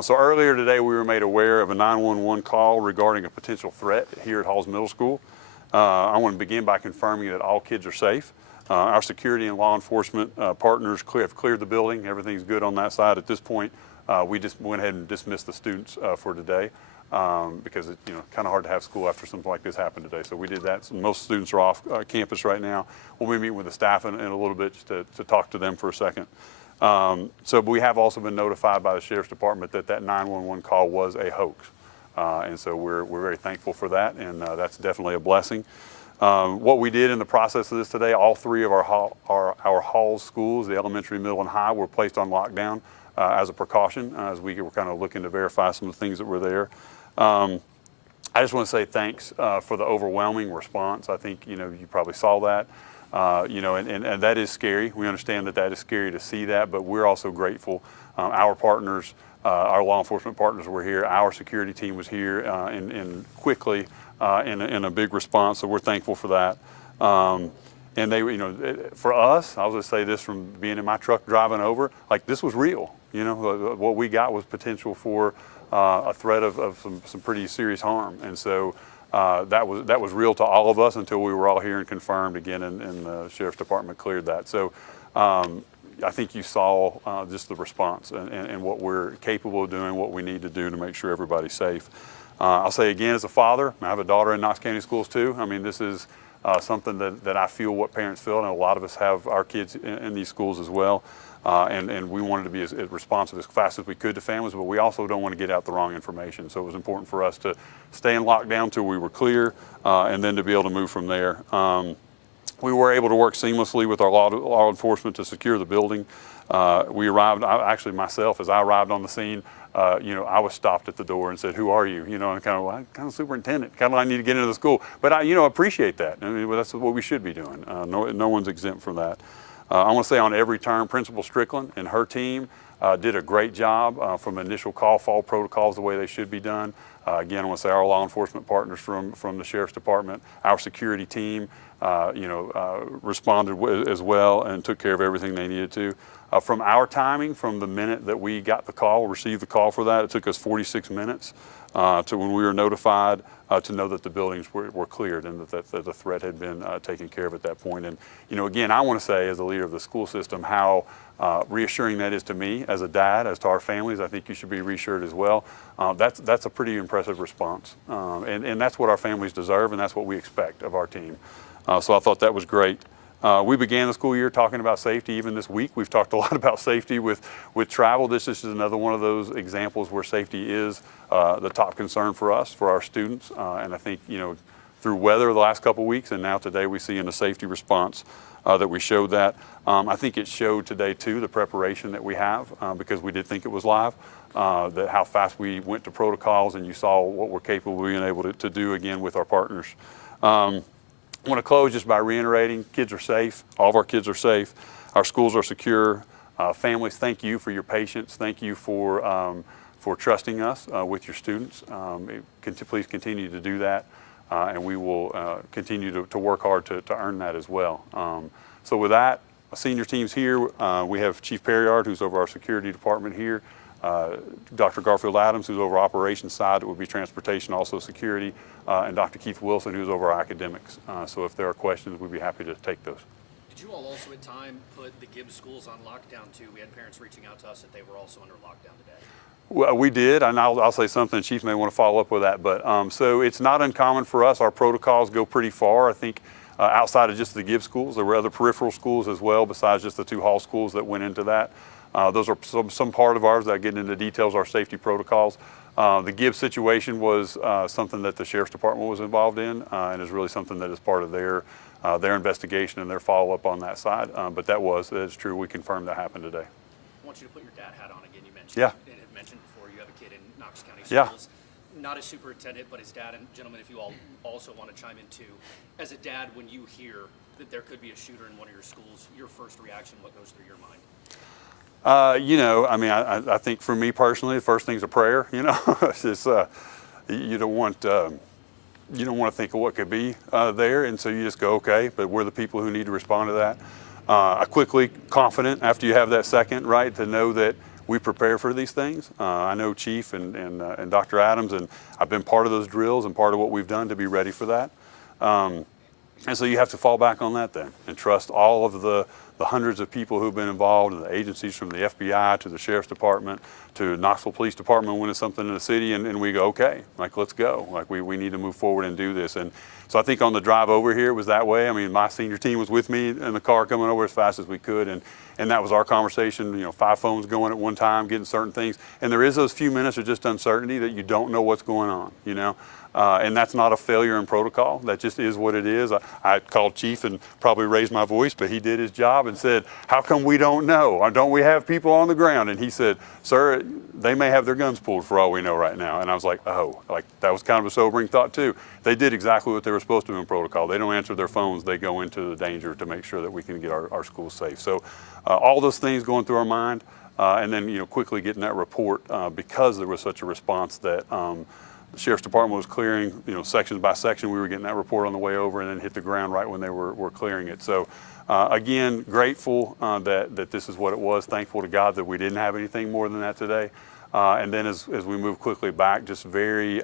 So earlier today, we were made aware of a 911 call regarding a potential threat here at Halls Middle School. I want to begin by confirming that all kids are safe. Our security and law enforcement partners have cleared the building. Everything's good on that side at this point. We just went ahead and dismissed the students for today because it's kind of hard to have school after something like this happened today. So we did that. So most students are off campus right now. We'll be meeting with the staff in a little bit just to talk to them for a second. So we have also been notified by the Sheriff's Department that 911 call was a hoax. And so we're very thankful for that, and that's definitely a blessing. What we did in the process of this today, all three of our Halls schools, the elementary, middle, and high, were placed on lockdown as a precaution as we were kind of looking to verify some of the things that were there. I just want to say thanks for the overwhelming response. I think you probably saw that. And that is scary. We understand that is scary to see that, but we're also grateful. Our partners, our law enforcement partners were here. Our security team was here and quickly in a big response, so we're thankful for that. And they, for us, I'll just say this from being in my truck driving over, like this was real. What we got was potential for a threat of some pretty serious harm, and so that was real to all of us until we were all here and confirmed again, and the Sheriff's Department cleared that. So I think you saw just the response and what we're capable of doing, what we need to do to make sure everybody's safe. I'll say again, as a father, I have a daughter in Knox County Schools too. I mean, this is something that I feel what parents feel, and a lot of us have our kids in these schools as well. And we wanted to be as responsive as fast as we could to families, but we also don't want to get out the wrong information. So it was important for us to stay in lockdown till we were clear, and then to be able to move from there. We were able to work seamlessly with our law enforcement to secure the building. We arrived, actually myself, as I arrived on the scene, I was stopped at the door and said, "Who are you?" And kind of superintendent, kind of I need to get into the school. But I appreciate that. I mean, that's what we should be doing. No one's exempt from that. I want to say on every turn, Principal Strickland and her team did a great job from initial call fall protocols the way they should be done. Again, I want to say our law enforcement partners from the Sheriff's Department, our security team, responded as well and took care of everything they needed to. From our timing, from the minute that we got the call, received the call for that, it took us 46 minutes to when we were notified to know that the buildings were cleared and that the threat had been taken care of at that point. And again, I want to say as a leader of the school system how reassuring that is to me as a dad, as to our families. I think you should be reassured as well. That's a pretty impressive response, and that's what our families deserve, and that's what we expect of our team. So I thought that was great. We began the school year talking about safety. Even this week, we've talked a lot about safety with travel. This is another one of those examples where safety is the top concern for us, for our students. And I think, through weather the last couple of weeks, and now today we see in the safety response that we showed that. I think it showed today, too, the preparation that we have because we did think it was live, that how fast we went to protocols, and you saw what we're capable of being able to do, again, with our partners. I want to close just by reiterating, kids are safe. All of our kids are safe. Our schools are secure. Families, thank you for your patience. Thank you for trusting us with your students. Please continue to do that, and we will continue to work hard to earn that as well. So with that, our senior team's here. We have Chief Perryard, who's over our security department here. Dr. Garfield Adams, who's over operations side, it would be transportation, also security, and Dr. Keith Wilson, who's over our academics. So if there are questions, we'd be happy to take those. Did you all also at time put the Gibbs schools on lockdown too? We had parents reaching out to us that they were also under lockdown today. Well, we did, and I'll say something. Chief may want to follow up with that, but so it's not uncommon for us. Our protocols go pretty far. I think outside of just the Gibbs schools, there were other peripheral schools as well, besides just the two Hall schools that went into that. Those are some part of ours that get into details, our safety protocols. The Gibbs situation was something that the Sheriff's Department was involved in, and is really something that is part of their investigation and their follow-up on that side. But that is true. We confirmed that happened today. I want you to put your dad hat on again. You mentioned, yeah. And have mentioned before, you have a kid in Knox County Yeah. Schools. Not as superintendent, but as dad. And gentlemen, if you all also want to chime in too. As a dad, when you hear that there could be a shooter in one of your schools, your first reaction, what goes through your mind? I think for me personally, the first thing's a prayer. It's just, you don't want to think of what could be there, and so you just go, okay. But we're the people who need to respond to that. I quickly, confident after you have that second, right, to know that we prepare for these things. I know Chief and Dr. Adams, and I've been part of those drills and part of what we've done to be ready for that. And so you have to fall back on that then and trust all of the hundreds of people who've been involved, and the agencies from the FBI to the Sheriff's Department to Knoxville Police Department when it's something in the city, and we go, okay, like, let's go. Like, we need to move forward and do this. And so I think on the drive over here it was that way. I mean, my senior team was with me in the car coming over as fast as we could, and that was our conversation, 5 phones going at one time, getting certain things. And there is those few minutes of just uncertainty that you don't know what's going on, and that's not a failure in protocol. That just is what it is. I called Chief and probably raised my voice, but he did his job and said, how come we don't know? Or don't we have people on the ground? And he said, sir, they may have their guns pulled for all we know right now. And I was like, oh, like, that was kind of a sobering thought too. They did exactly what they were supposed to do in protocol. They don't answer their phones. They go into the danger to make sure that we can get our schools safe. So all those things going through our mind, and then quickly getting that report because there was such a response that the Sheriff's Department was clearing, sections by section. We were getting that report on the way over and then hit the ground right when they were clearing it. So again, grateful that this is what it was. Thankful to God that we didn't have anything more than that today. And then as we move quickly back, just very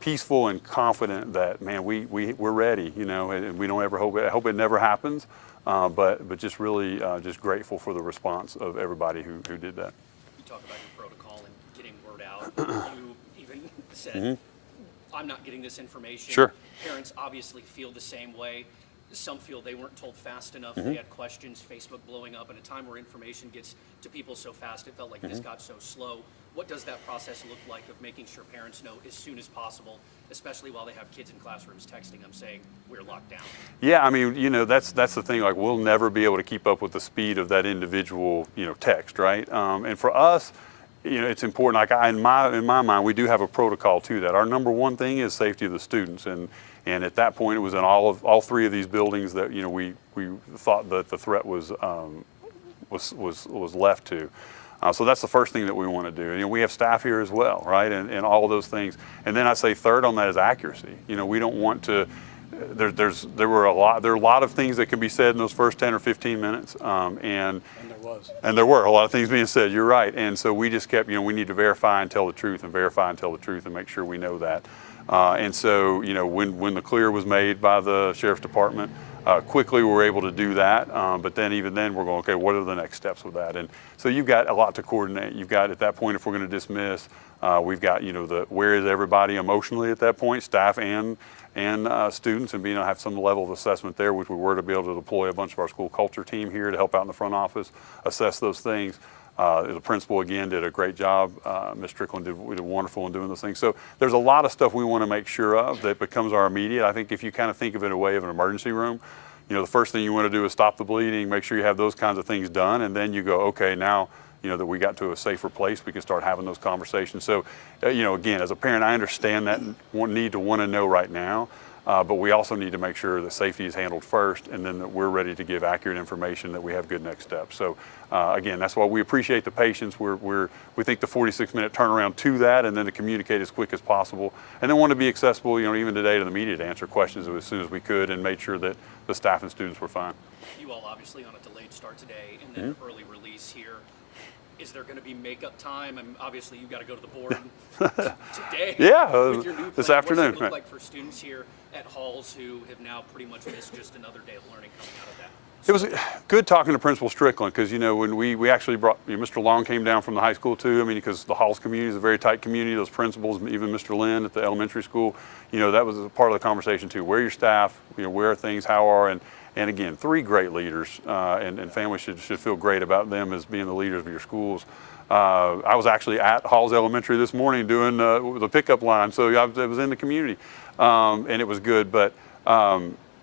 peaceful and confident that, man, we're ready, and we don't ever hope it. I hope it never happens, but just really just grateful for the response of everybody who did that. You talk about your protocol and getting word out. You even said, I'm not getting this information. Sure. Parents obviously feel the same way. Some feel they weren't told fast enough. They had questions, Facebook blowing up, and a time where information gets to people so fast, it felt like this got so slow. What does that process look like of making sure parents know as soon as possible, especially while they have kids in classrooms texting them saying, we're locked down? Yeah, I mean, that's the thing. Like, we'll never be able to keep up with the speed of that individual, text, right? And for us, it's important. Like, in my mind, we do have a protocol to that. Our number one thing is safety of the students, and at that point, it was in all 3 of these buildings that we thought that the threat was left to. So that's the first thing that we want to do. We have staff here as well, right? And all of those things. And then I'd say third on that is accuracy. We don't want to. There are a lot of things that can be said in those first 10 or 15 minutes, and there were a lot of things being said. You're right. And so we just kept, we need to verify and tell the truth, and verify and tell the truth, and make sure we know that. And so, when the clear was made by the Sheriff's Department, quickly we were able to do that. But then even then we're going, okay, what are the next steps with that? And so you've got a lot to coordinate. You've got, at that point, if we're going to dismiss, we've got, where is everybody emotionally at that point, staff and students, and being able to have some level of assessment there, which we were to be able to deploy a bunch of our school culture team here to help out in the front office, assess those things. The principal, again, did a great job. Ms. Strickland did wonderful in doing those things. So there's a lot of stuff we want to make sure of that becomes our immediate. I think if you kind of think of it in a way of an emergency room, the first thing you want to do is stop the bleeding, make sure you have those kinds of things done, and then you go, okay, now, that we got to a safer place, we can start having those conversations. So, again, as a parent, I understand that need to want to know right now. But we also need to make sure that safety is handled first, and then that we're ready to give accurate information, that we have good next steps. So again, that's why we appreciate the patience. We think the 46-minute turnaround to that, and then to communicate as quick as possible, and then want to be accessible, even today to the media to answer questions as soon as we could, and made sure that the staff and students were fine. You all obviously on a delayed start today, and then early release here. Is there going to be makeup time? And obviously, you've got to go to the board today. Yeah, with your new this plan. afternoon. What's it look like for students here at Halls who have now pretty much missed just another day of learning coming out of that? It was good talking to Principal Strickland, because when we actually brought, Mr. Long came down from the high school too. I mean, because the Halls community is a very tight community. Those principals, even Mr. Lynn at the elementary school, that was a part of the conversation too. Where are your staff? Where are things? How are? And again, 3 great leaders, and families should feel great about them as being the leaders of your schools. I was actually at Halls Elementary this morning doing the pickup line, so I was in the community, and it was good. But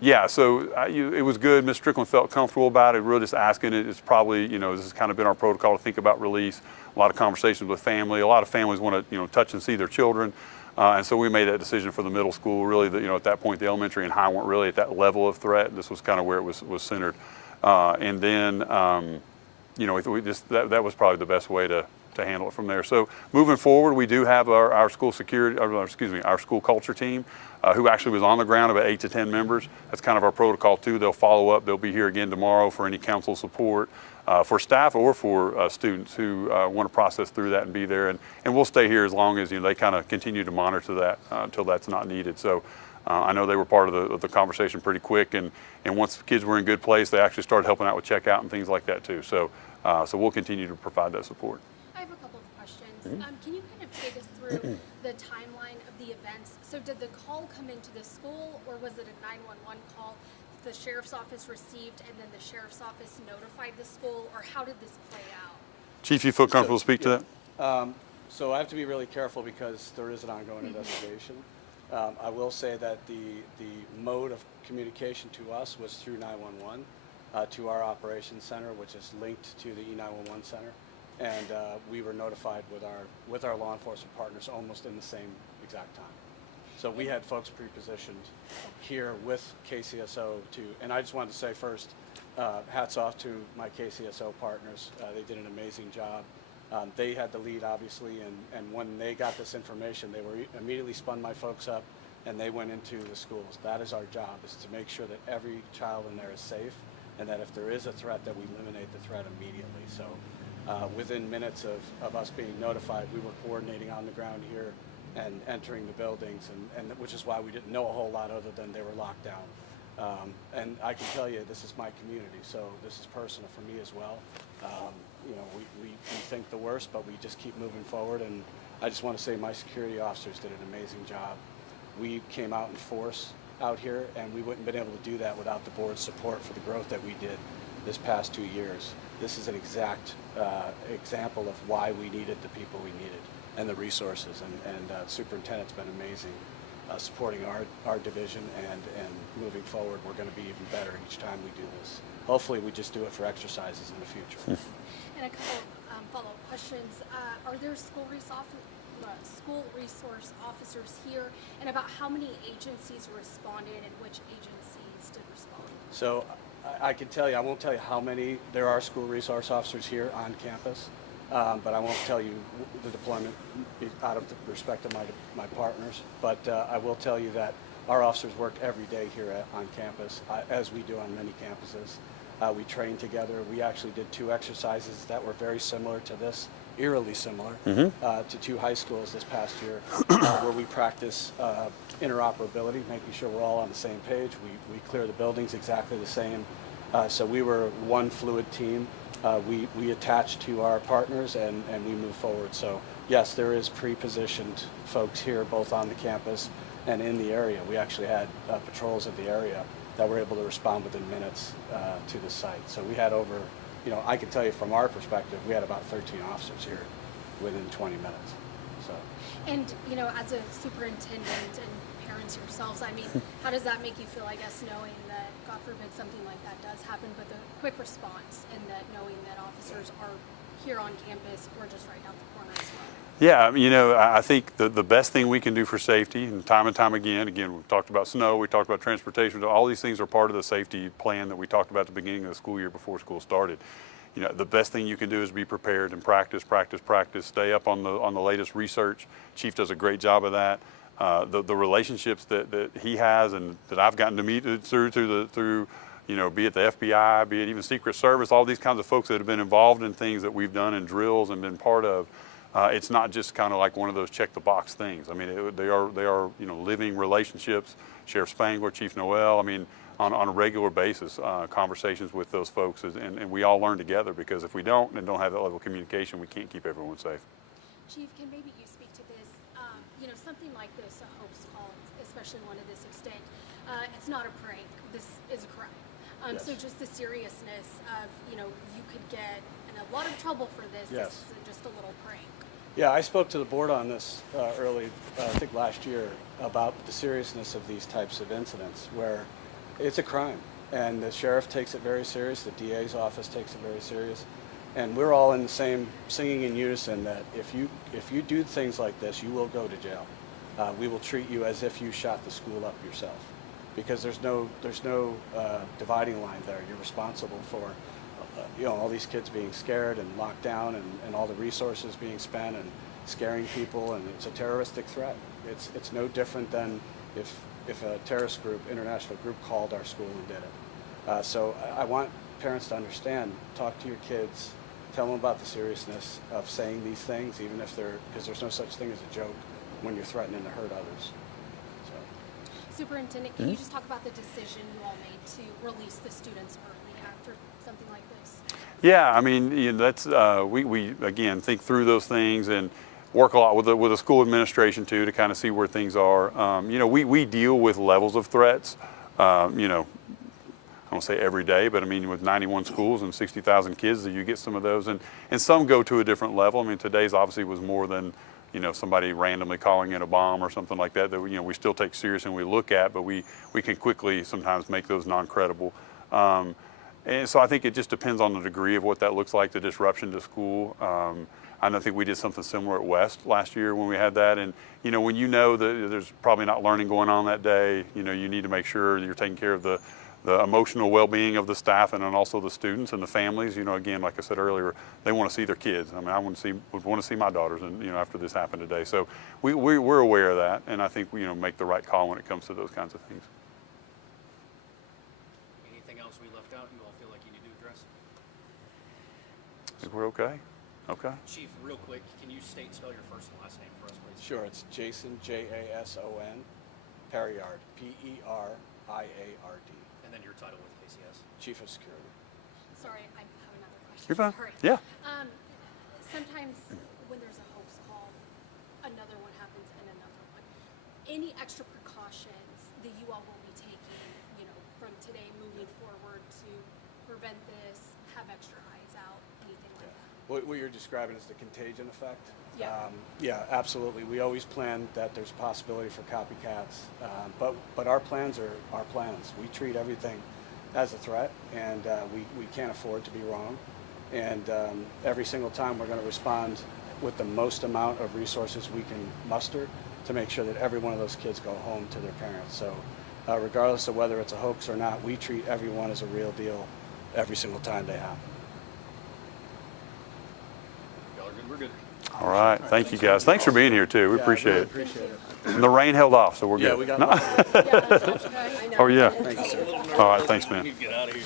yeah, so it was good. Ms. Strickland felt comfortable about it. Really just asking it. It's probably, this has kind of been our protocol to think about release. A lot of conversations with family. A lot of families want to, touch and see their children. And so we made that decision for the middle school. Really, at that point, the elementary and high weren't really at that level of threat. This was kind of where it was centered. And then, that was probably the best way to to handle it from there. So moving forward, we do have our school security, our school culture team, who actually was on the ground, about 8 to 10 members. That's kind of our protocol too. They'll follow up. They'll be here again tomorrow for any council support, for staff or for students who want to process through that and be there. And we'll stay here as long as they kind of continue to monitor that until that's not needed. So I know they were part of the conversation pretty quick, and once the kids were in good place, they actually started helping out with checkout and things like that too. So we'll continue to provide that support. I have a couple of questions. Can you kind of take us through the timeline of the events? So did the call come into the school, or was it a 911 call the sheriff's office received and then the sheriff's office notified the school, or how did this play out? Chief, you feel comfortable to speak to that? So I have to be really careful because there is an ongoing investigation. I will say that the mode of communication to us was through 911 to our operations center, which is linked to the E911 center, and we were notified with our law enforcement partners almost in the same exact time. So we had folks pre-positioned here with KCSO and I just wanted to say first, hats off to my KCSO partners. They did an amazing job. They had the lead, obviously, and when they got this information, they were immediately spun my folks up, and they went into the schools. That is our job, is to make sure that every child in there is safe, and that if there is a threat, that we eliminate the threat immediately. So within minutes of us being notified, we were coordinating on the ground here and entering the buildings, and which is why we didn't know a whole lot other than they were locked down. And I can tell you, this is my community, so this is personal for me as well. We think the worst, but we just keep moving forward, and I just want to say my security officers did an amazing job. We came out in force out here, and we wouldn't have been able to do that without the board's support for the growth that we did this past 2 years. This is an exact example of why we needed the people we needed and the resources, and superintendent's been amazing supporting our division, and moving forward we're going to be even better each time we do this. Hopefully we just do it for exercises in the future. And a couple of follow-up questions. Are there school resource officers here, and about how many agencies responded and which agencies did respond? So I can tell you, I won't tell you how many there are school resource officers here on campus, but I won't tell you the deployment out of the respect of my partners. But I will tell you that our officers work every day here on campus, as we do on many campuses. We train together. We actually did 2 exercises that were very similar to this, eerily similar, to 2 high schools this past year, where we practice interoperability, making sure we're all on the same page. We clear the buildings exactly the same. So we were one fluid team. We attach to our partners, and we move forward. So yes, there is pre-positioned folks here, both on the campus and in the area. We actually had patrols of the area that were able to respond within minutes to the site. So we had over, I can tell you from our perspective, we had about 13 officers here within 20 minutes. So. And, as a superintendent and parents yourselves, how does that make you feel, I guess, knowing that, God forbid, something like that does happen, but the quick response, and that knowing that officers are here on campus or just right down the corner as well? Yeah, I think the best thing we can do for safety, and time again, we've talked about snow, we talked about transportation, all these things are part of the safety plan that we talked about at the beginning of the school year before school started. The best thing you can do is be prepared and practice, stay up on the latest research. Chief does a great job of that. The relationships that he has and that I've gotten to meet through be it the FBI, be it even Secret Service, all these kinds of folks that have been involved in things that we've done in drills and been part of. It's not just kind of like one of those check the box things. They are living relationships. Sheriff Spangler, Chief Noel. On a regular basis, conversations with those folks, and we all learn together, because if we don't have that level of communication, we can't keep everyone safe. Chief, can maybe you speak to this? Something like this, a hoax call, especially one of this extent, it's not a prank. This is a crime. Yes. So just the seriousness of, you could get in a lot of trouble for this. Yes. This isn't just a little prank. Yeah, I spoke to the board on this early, I think last year, about the seriousness of these types of incidents, where it's a crime, and the sheriff takes it very serious, the DA's office takes it very serious, and we're all in the same, singing in unison, that if you do things like this, you will go to jail. We will treat you as if you shot the school up yourself, because there's no dividing line there. You're responsible for you know, all these kids being scared and locked down, and all the resources being spent and scaring people, and it's a terroristic threat. It's no different than if a terrorist group, international group, called our school and did it. So I want parents to understand, talk to your kids, tell them about the seriousness of saying these things, even if because there's no such thing as a joke when you're threatening to hurt others. So. Superintendent, can you just talk about the decision you all made to release the students early after something like this? Yeah, I mean, you know, that's we again think through those things and work a lot with the school administration too to kind of see where things are. You know, we deal with levels of threats. You know, I don't say every day, but I mean with 91 schools and 60,000 kids, you get some of those, and some go to a different level. I mean, today's obviously was more than, you know, somebody randomly calling in a bomb or something like that. That you know we still take serious and we look at, but we can quickly sometimes make those non-credible. And so I think it just depends on the degree of what that looks like, the disruption to school. I don't think we did something similar at West last year when we had that. And, you know, when you know that there's probably not learning going on that day, you know, you need to make sure you're taking care of the emotional well-being of the staff and then also the students and the families. You know, again, like I said earlier, they want to see their kids. I mean, I would want to see my daughters, and you know, after this happened today. So we're aware of that, and I think we, you know, make the right call when it comes to those kinds of things. Anything else we left out you all feel like you need to address? I think we're okay. Okay. Chief, real quick, can you state and spell your first and last name for us, please? Sure, it's Jason, Jason, Perriard, Perriard. And then your title with KCS. Chief of Security. Sorry, I have another question. You're fine. Sorry. Yeah. Sometimes when there's a hoax call, another one happens and another one. Any extra precautions that you all will be taking, you know, from today moving forward to prevent this, have extra eyes out, anything like that? What you're describing is the contagion effect? Yeah. Yeah, absolutely. We always plan that there's a possibility for copycats, but our plans are our plans. We treat everything as a threat, and we can't afford to be wrong. And every single time we're going to respond with the most amount of resources we can muster to make sure that every one of those kids go home to their parents. So regardless of whether it's a hoax or not, we treat everyone as a real deal every single time they happen. Y'all are good, we're good. All right. Thank you, guys. Thanks for being here too. We appreciate really it. Appreciate it. And the rain held off, so we're good. Yeah, we got No? Yeah, that's okay. Oh yeah. Thank you, sir. All right. Thanks, man. Get out of here.